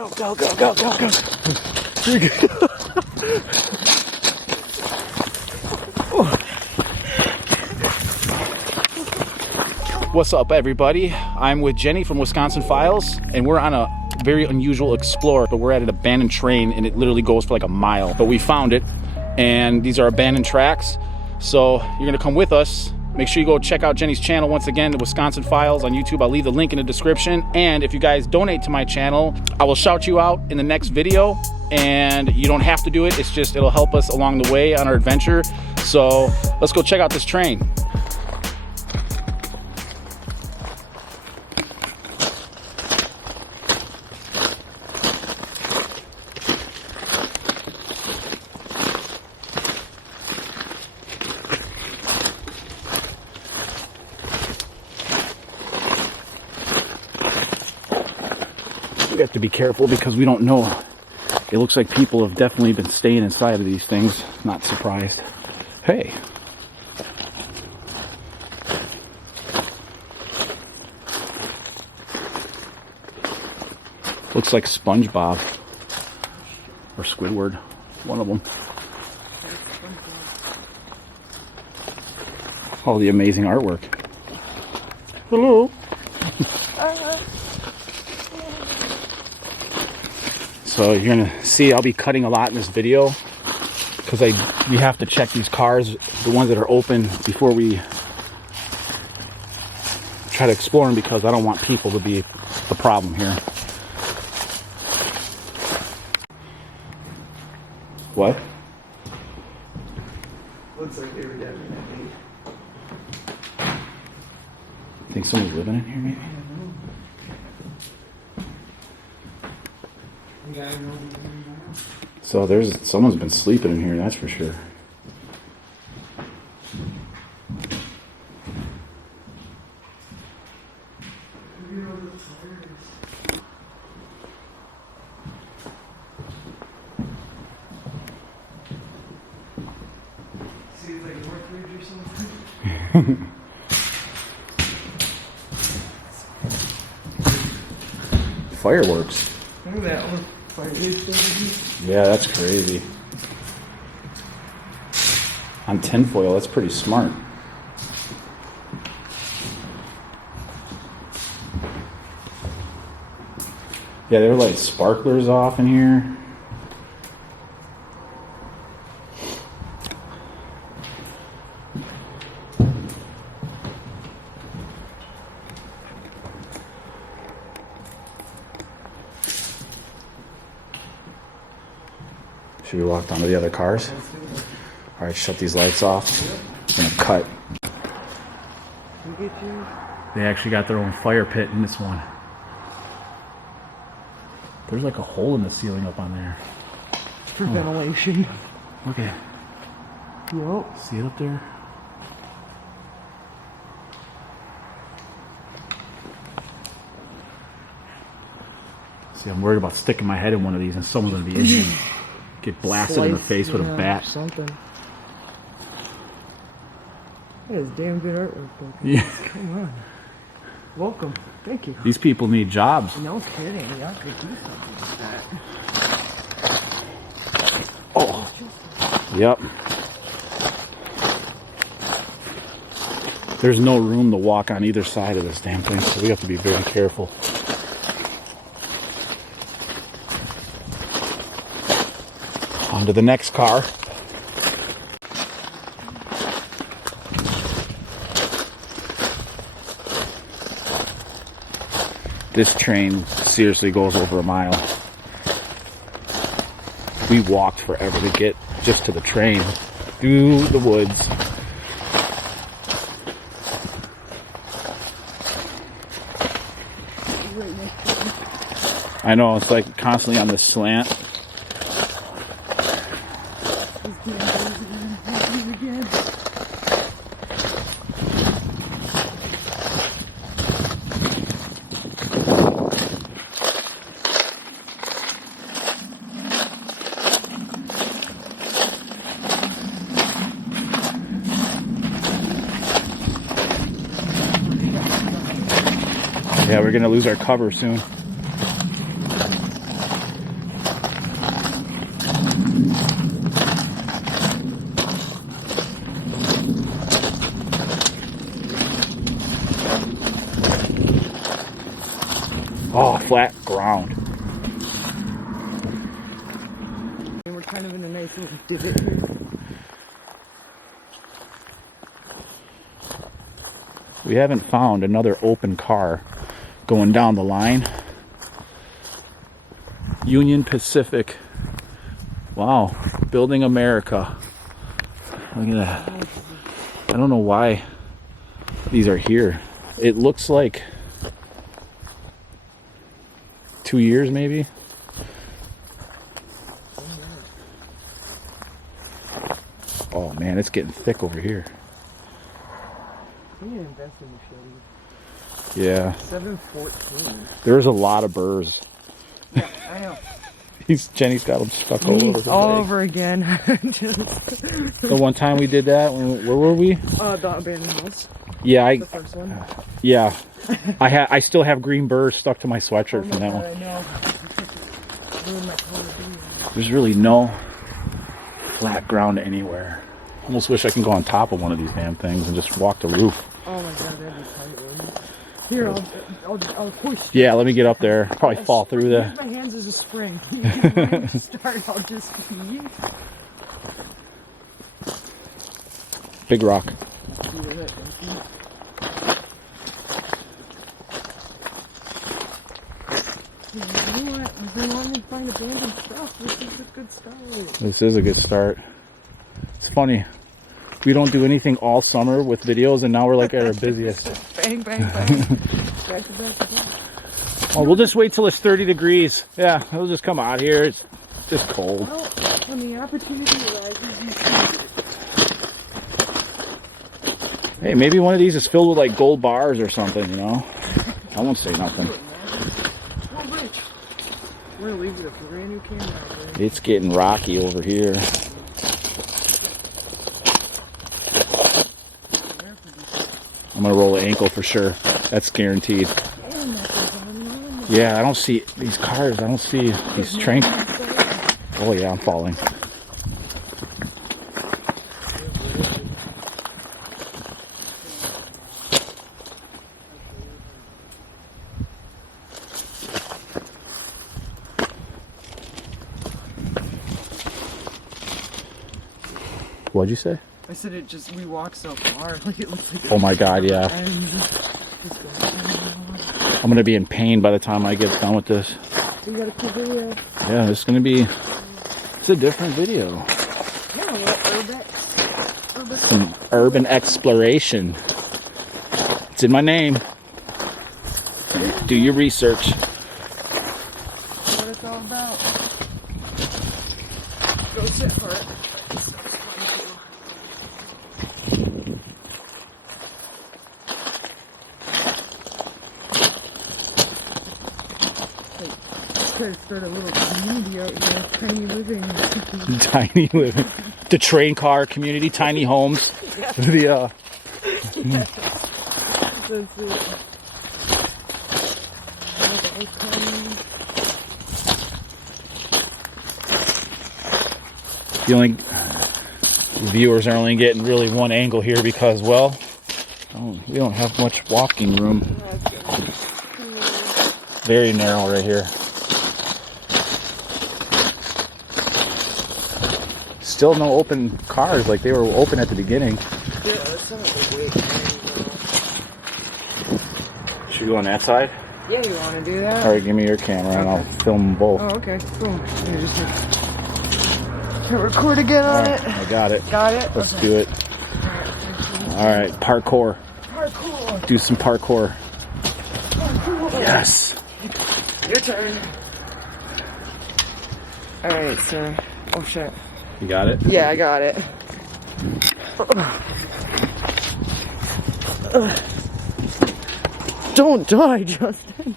Go, go, go, go, go, go. What's up, everybody? I'm with Jenny from Wisconsin Files, and we're on a very unusual explore, but we're at an abandoned train, and it literally goes for like a mile. But we found it, and these are abandoned tracks. So you're gonna come with us. Make sure you go check out Jenny's channel once again, the Wisconsin Files on YouTube. I'll leave the link in the description. And if you guys donate to my channel, I will shout you out in the next video. And you don't have to do it. It's just, it'll help us along the way on our adventure. So let's go check out this train. We have to be careful because we don't know. It looks like people have definitely been staying inside of these things. Not surprised. Hey. Looks like SpongeBob or Squidward. One of them. All the amazing artwork. Hello. So you're gonna see I'll be cutting a lot in this video because we have to check these cars, the ones that are open, before we try to explore them, because I don't want people to be the problem here. What? Looks like they were definitely. Think someone's living in here, maybe? So someone's been sleeping in here, that's for sure. Seems like an orphanage or something. Fireworks. Look at that one. Yeah, that's crazy. On tinfoil, that's pretty smart. Yeah, there are like sparklers off in here. Should we walk down to the other cars? All right, shut these lights off. I'm gonna cut. They actually got their own fire pit in this one. There's like a hole in the ceiling up on there. For ventilation. Okay. Yep. See it up there? See, I'm worried about sticking my head in one of these and someone's gonna be in here. Get blasted in the face with a bat. Something. That is damn good artwork, though. Yeah. Come on. Welcome. Thank you. These people need jobs. No kidding. Y'all could do something like that. Oh. Yep. There's no room to walk on either side of this damn thing, so we have to be very careful. On to the next car. This train seriously goes over a mile. We walked forever to get just to the train through the woods. I know, it's like constantly on this slant. Yeah, we're gonna lose our cover soon. ground. And we're kind of in a nice little divot here. We haven't found another open car going down the line. Union Pacific. Wow, building America. Look at that. I don't know why these are here. It looks like 2 years maybe. Oh man, it's getting thick over here. We need to invest in machetes. Yeah. 714. There's a lot of burrs. Yeah, I know. Jenny's got them stuck all over the all leg. over again. The one time we did that, where were we? The abandoned house. Yeah, The first one. yeah. I still have green burrs stuck to my sweatshirt from that one. I know. Ruined my color. There's really no flat ground anywhere. Almost wish I can go on top of one of these damn things and just walk the roof. Oh my god, that'd be tight, wouldn't it? Here, I'll push. Yeah, let me get up there. I'll probably fall through the. Use my hands as a spring. Start, I'll just eat. Big rock. You know what? I've been wanting to find abandoned stuff. This is a good start. This is a good start. It's funny. We don't do anything all summer with videos, and now we're like at our busiest. Bang, bang, bang. Back to back to back. Oh, we'll just wait till it's 30 degrees. Yeah, we'll just come out here. It's just cold. Well, when the opportunity arises, you see. Hey, maybe one of these is filled with like gold bars or something, you know? I won't say nothing. Well, Rich, we're gonna leave with a brand new camera out there. It's getting rocky over here. I'm gonna roll an ankle for sure. That's guaranteed. Yeah, I don't see these cars. I don't see these trains. Oh yeah, I'm falling. What'd you say? I said it just, we walked so far, like it looks like. Oh my god, yeah. I'm gonna be in pain by the time I get done with this. We got a cool video. Yeah, it's gonna be, it's a different video. Yeah, well, Some urban exploration. It's in my name. Do your research. what it's all about. Go sit for it. Try to start a little community out here, tiny living. Tiny living. The train car community, tiny homes. The That's it. the only viewers are only getting really one angle here because, well, we don't have much walking room. Very narrow right here. Still no open cars like they were open at the beginning. Yeah, that's not a big Should we go on that side? Yeah, you want to do that? Alright, give me your camera and I'll film them both. Oh, okay, cool. You just hit record again on it. I got it. Got it? Let's Okay. do it. Alright, parkour. Parkour. Do some parkour. Parkour. Yes. Your turn. Alright, so. Oh, shit. You got it? Yeah, I got it. Don't die, Justin.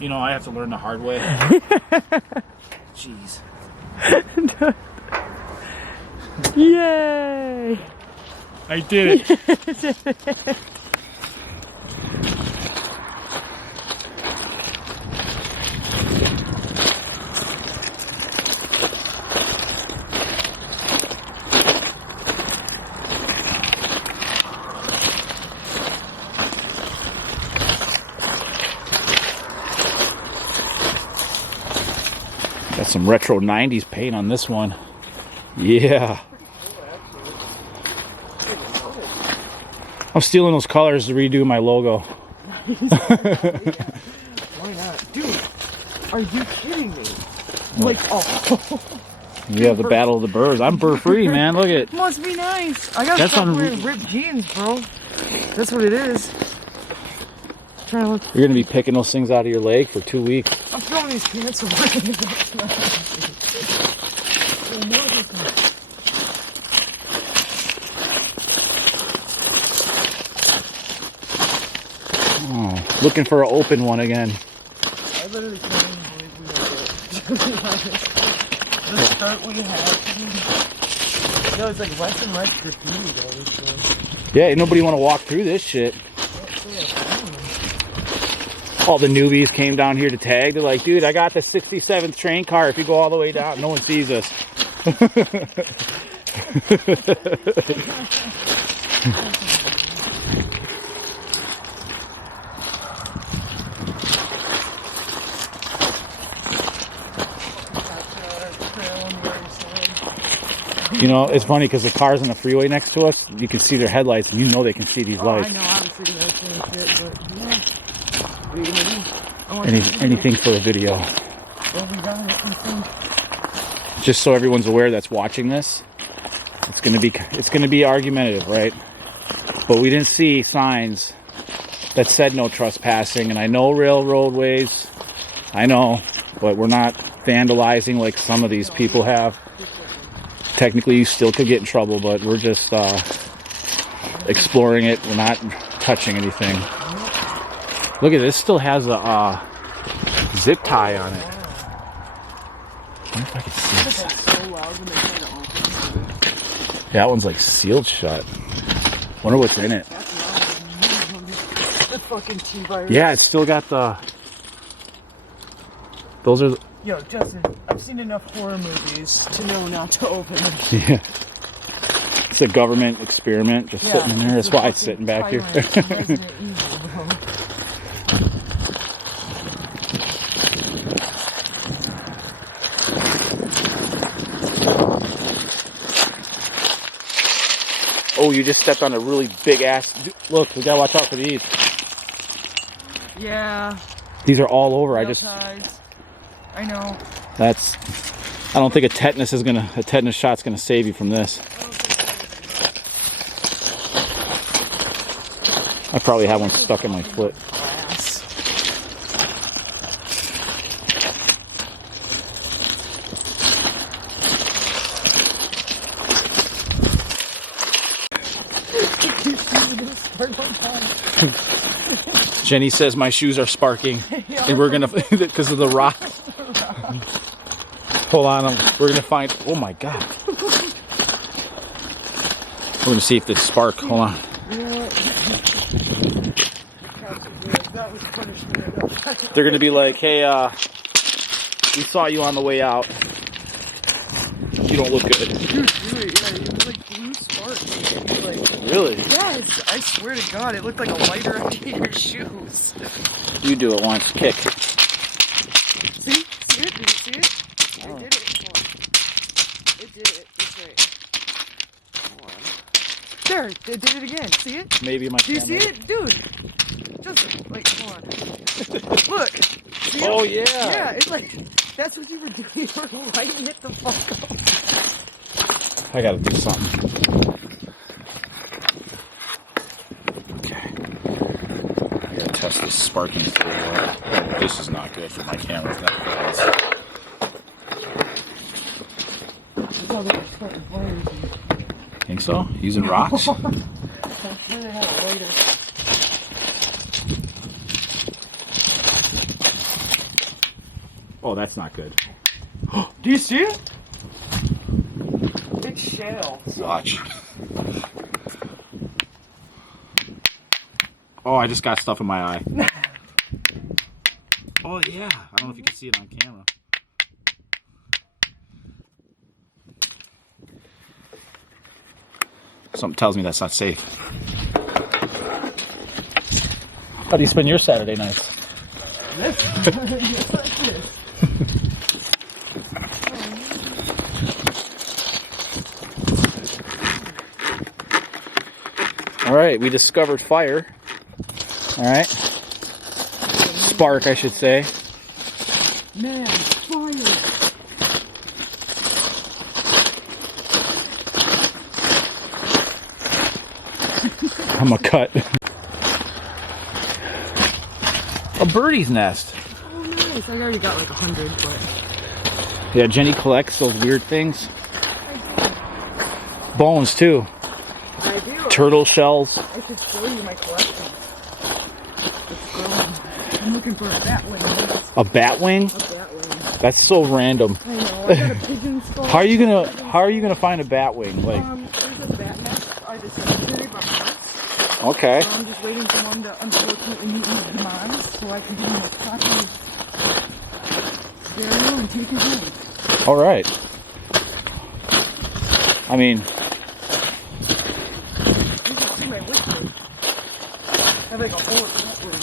You know, I have to learn the hard way. Jeez. Yay! I did it. Got some retro 90s paint on this one. Yeah. I'm stealing those colors to redo my logo. Why not? Dude, are you kidding me? Like, oh. Yeah, the battle of the birds. I'm burr free, man. Look at. Must be nice. I gotta stop wearing ripped jeans, bro. That's what it is. Trying to look. You're gonna be picking those things out of your leg for 2 weeks. I'm throwing these pants away. Oh, looking for an open one again. I literally can't even believe we have it. The start we had. No, it's like less and less graffiti though. Yeah, ain't nobody want to walk through this shit. All the newbies came down here to tag. They're like, dude, I got the 67th train car. If you go all the way down, no one sees us. You know, it's funny because the cars on the freeway next to us, you can see their headlights, and you know they can see these lights. I know, obviously that's shit, but yeah. Anything for a video. Just so everyone's aware that's watching this, it's gonna be argumentative, right? But we didn't see signs that said no trespassing, and I know railroadways, I know, but we're not vandalizing like some of these people have. Technically, you still could get in trouble, but we're just exploring it. We're not touching anything. Look at this. Still has a zip tie on it. I wonder if I can see this. Yeah, that one's like sealed shut. Wonder what's in it. The fucking T-virus. Yeah, it's still got the. Those are. Yo, Justin, I've seen enough horror movies to know not to open it. Yeah. It's a government experiment just sitting in there. That's why it's sitting back here. Oh, you just stepped on a really big ass. Look, we gotta watch out for these. Yeah. These are all over. I know. I don't think a tetanus shot's gonna save you from this. I probably have one stuck in my foot. Jenny says my shoes are sparking, and we're gonna because of the rock. Hold on, we're gonna find. Oh my god! We're gonna see if they spark. Hold on. They're gonna be like, "Hey, we saw you on the way out. You don't look good." Dude, yeah, it was like blue spark. Like, really? Yes, I swear to God, it looked like a lighter under your shoes. You do it once. Kick. See? See it? Did you see it? Oh. It did it. Hold on. It did it. That's right. Hold on. There, it did it again. See it? Maybe my. Do you see it? Dude. Just, like, hold on. Look. See Oh, it? yeah. Yeah, it's like, that's what you were doing. You were lighting it the fuck up. I gotta do something. Okay. I gotta test this sparking for oh, this is not good for my camera. If that fails. Think so? Using rocks? Oh, that's not good. Do you see it? It's shale. Watch. Oh, I just got stuff in my eye. Oh, yeah. I don't know if you can see it on camera. Something tells me that's not safe. How do you spend your Saturday nights? right, we discovered fire. All right. Spark, I should say. Man, fire. I'm a cut. A birdie's nest. Oh, nice. I already got like 100, but... Yeah, Jenny collects those weird things. Bones, too. I do. Turtle shells. I should show you my collection. It's growing. I'm looking for a batwing. A batwing? A batwing. That's so random. I know. I got a pigeon skull. How are you gonna find a batwing? Like, there's a bat nest at the cemetery by my house. okay. So I'm just waiting for one to unfortunately meet his demise so I can give him a proper burial and take his name. All right. I mean, You can see my wish list. I have like a whole batwing.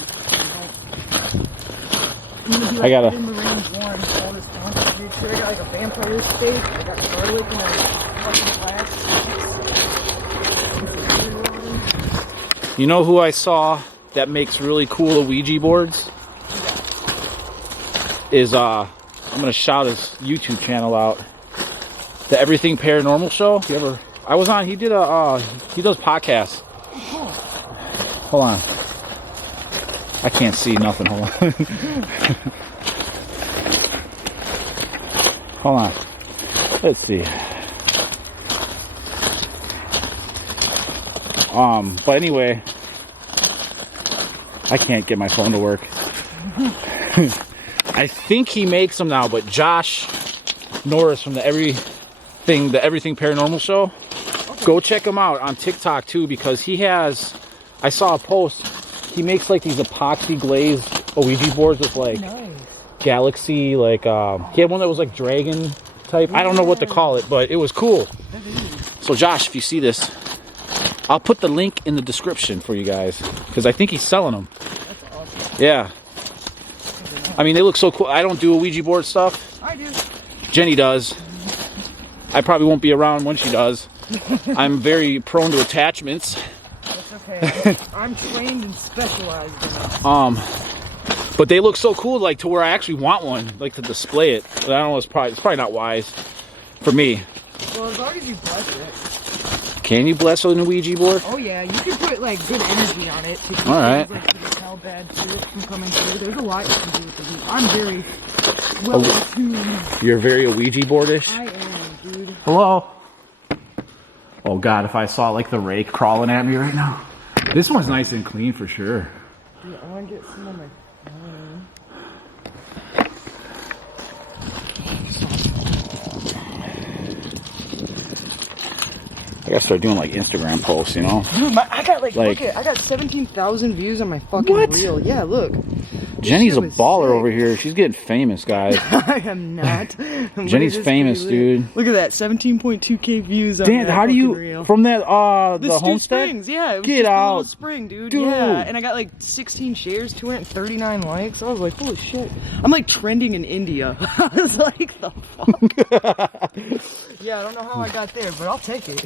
I'm gonna be like I gotta- in the range one, all this stuff. Make sure I got like a vampire steak. I got garlic and a fucking flask. you know who I saw that makes really cool Ouija boards? Is I'm gonna shout his YouTube channel out. The Everything Paranormal Show. You ever? I was on. He did a. He does podcasts. Hold on. I can't see nothing. Hold on. Hold on. Let's see. But anyway, I can't get my phone to work. I think he makes them now, but Josh Norris from the Everything Paranormal Show, go check him out on TikTok too, because he has, I saw a post, he makes like these epoxy glazed Ouija boards with like galaxy, like he had one that was like dragon type. I don't know what to call it, but it was cool. So Josh, if you see this, I'll put the link in the description for you guys, because I think he's selling them. That's awesome. Yeah. I mean, they look so cool. I don't do a Ouija board stuff. I do. Jenny does. I probably won't be around when she does. I'm very prone to attachments. That's okay. I'm trained and specialized in it. But they look so cool, like to where I actually want one, like to display it. But I don't know. It's probably not wise for me. Well, as long as you bless it. Can you bless an Ouija board? Oh yeah, you can put like good energy on it to keep All right. things, like, to tell bad spirits from coming through. There's a lot you can do with the Ouija. I'm very well attuned. You're very Ouija boardish. I am, dude. Hello. Oh God, if I saw like the rake crawling at me right now. This one's nice and clean for sure. Dude, I want to get some of my phone. I gotta start doing like Instagram posts, you know? Dude, I got like look at, I got 17,000 views on my fucking reel. Yeah, look. Jenny's a shit was baller sick. over here. She's getting famous, guys. I am not. Jenny's famous, dude. Look at that, 17.2k views on Dan, that how do you reel. from that the Stu homestead? Springs, yeah. It was Get just a out. little spring, dude. Dude. Yeah, and I got like 16 shares, 239 likes. I was like, holy shit. I'm like trending in India. I was like, the fuck? Yeah, I don't know how I got there, but I'll take it.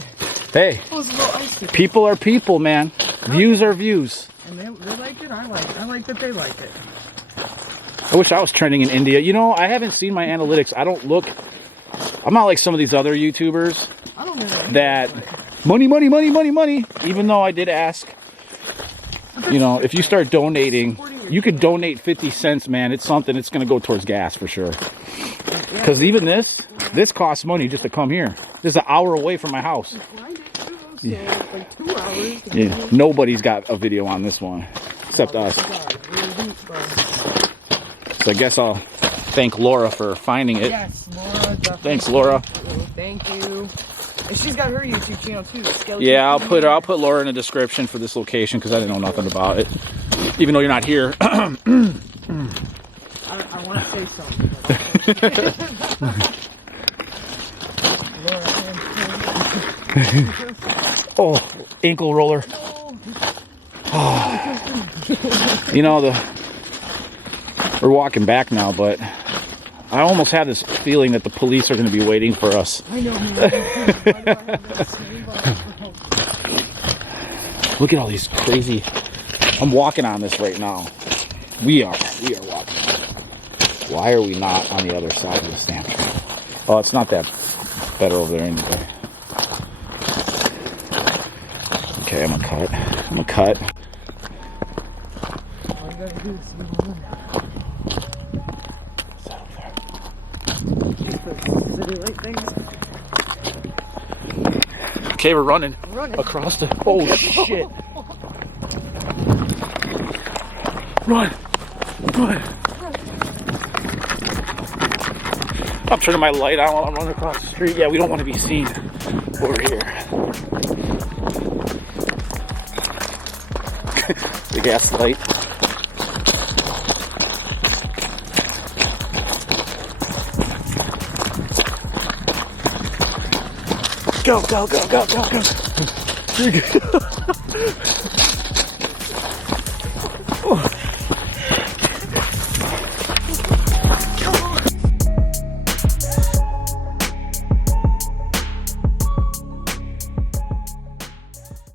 Hey, That was a little ice cream. people are people, man. Views are views. And they liked it, I like that they liked it. I wish I was trending in India. You know, I haven't seen my analytics. I don't look. I'm not like some of these other YouTubers I don't know that money, money, money, money, money. Even though I did ask, you know, if you start donating, you could donate 50 cents, man. It's something. It's going to go towards gas for sure. Because even this costs money just to come here. This is an hour away from my house. So like 2 hours. Yeah, nobody's got a video on this one except us. So I guess I'll thank Laura for finding it. Yes, Laura. Definitely. Thanks, Laura. Thank you. And she's got her YouTube channel too. Skeleton Yeah, I'll Kingdom. put Laura in the description for this location because I didn't know nothing about it, even though you're not here. I want to say something. Oh, ankle roller. Oh. You know, we're walking back now, but I almost have this feeling that the police are going to be waiting for us. I know. Look at all these crazy. I'm walking on this right now. We are walking. Why are we not on the other side of the stamp trail? Oh, it's not that better over there anyway. Okay, I'm gonna cut. All you gotta do is move on. City light things. Okay, we're running. Running. Across the. Oh shit! Run! I'm turning my light on while I'm running across the street. Yeah, we don't want to be seen over here. The gas light. Go.